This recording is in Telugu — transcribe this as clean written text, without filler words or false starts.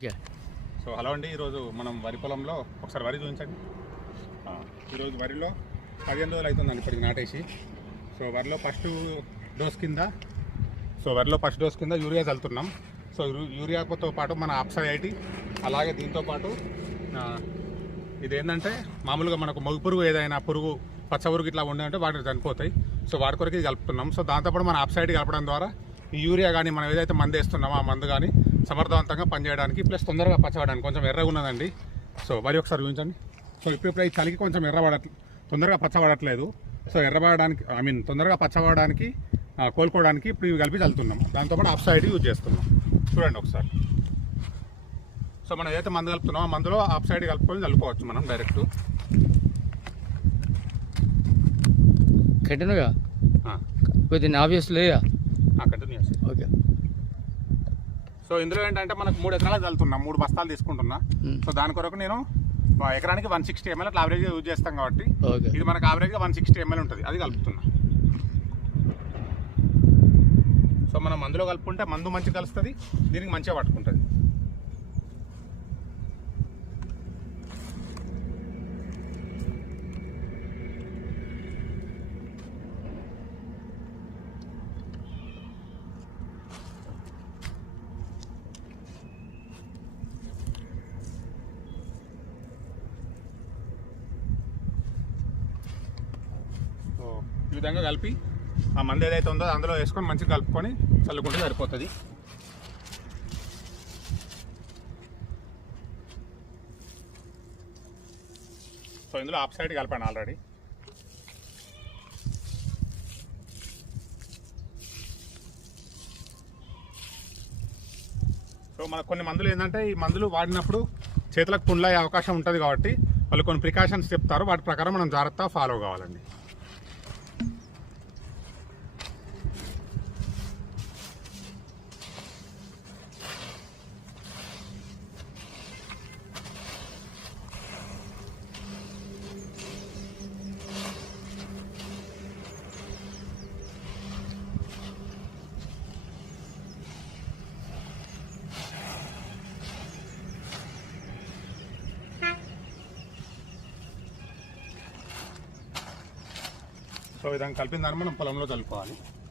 ఓకే. సో హలో అండి, ఈరోజు మనం వరి పొలంలో ఒకసారి వరి చూపించండి. ఈరోజు వరిలో 15 రోజులు అవుతుందండి ఇప్పటికి నాటేసి. సో వరిలో ఫస్ట్ డోస్ కింద యూరియా చల్లుతున్నాం. సో యూరియాతో పాటు మన అప్సైఐటి, అలాగే దీంతోపాటు ఇదేంటంటే మామూలుగా మనకు మగ పురుగు ఏదైనా పురుగు పచ్చ పురుగు ఇట్లా ఉండే వాటిని చనిపోతాయి. సో వాటి కొరకు ఇది కలుపుతున్నాం. సో దాంతోపాటు మన అప్సైఐటి కలపడం ద్వారా ఈ యూరియా కానీ మనం ఏదైతే మందు వేస్తున్నామో ఆ మందు కానీ సమర్థవంతంగా పనిచేయడానికి, ప్లస్ తొందరగా పచ్చబడడానికి. కొంచెం ఎర్రగా ఉన్నదండి. సో వరి ఒకసారి చూపించండి. సో ఇప్పుడు ఈ చలికి కొంచెం తొందరగా పచ్చబడట్లేదు. సో తొందరగా పచ్చబడడానికి కోలుకోవడానికి ఇప్పుడు ఇవి కలిపి చల్లుతున్నాం. దాంతోపాటు అప్సైడ్ యూజ్ చేస్తున్నాం. చూడండి ఒకసారి. సో మనం ఏదైతే మందు కలుపుతున్నామో ఆ మందులో అప్సైడ్ కలుపుకొని చల్లుకోవచ్చు మనం డైరెక్ట్. కంటిన్యూగా కొద్దిగా ఆబ్వియస్ లేదా కంటిన్యూస్. ఓకే. సో ఇందులో ఏంటంటే మనకు 3 ఎకరాలకు చల్లుతున్నాం, 3 బస్తాలు తీసుకుంటున్నా. సో దాని కొరకు నేను ఎకరానికి 160 ml అట్లా యావరేజ్గా యూజ్ చేస్తాం కాబట్టి ఇది మనకు యావరేజ్గా 160 ml ఉంటుంది, అది కలుపుతున్నా. సో మనం మందులో కలుపుకుంటే మందు మంచిగా కలుస్తుంది, దీనికి మంచిగా పట్టుకుంటుంది. ఈ విధంగా కలిపి ఆ మందు ఏదైతే ఉందో అందులో వేసుకొని మంచిగా కలుపుకొని చల్లుకుంటే సరిపోతుంది. సో ఇందులో అప్సైడ్ కలిపాను ఆల్రెడీ. సో మనకు కొన్ని మందులు ఏంటంటే ఈ మందులు వాడినప్పుడు చేతులకు పుండ్లు అయ్యే అవకాశం ఉంటుంది కాబట్టి వాళ్ళు కొన్ని ప్రికాషన్స్ చెప్తారు, వాటి ప్రకారం మనం జాగ్రత్తగా ఫాలో కావాలండి. సో ఈ విధంగా కలిపిన దాన్ని మనం పొలంలో చల్లుకోవాలి.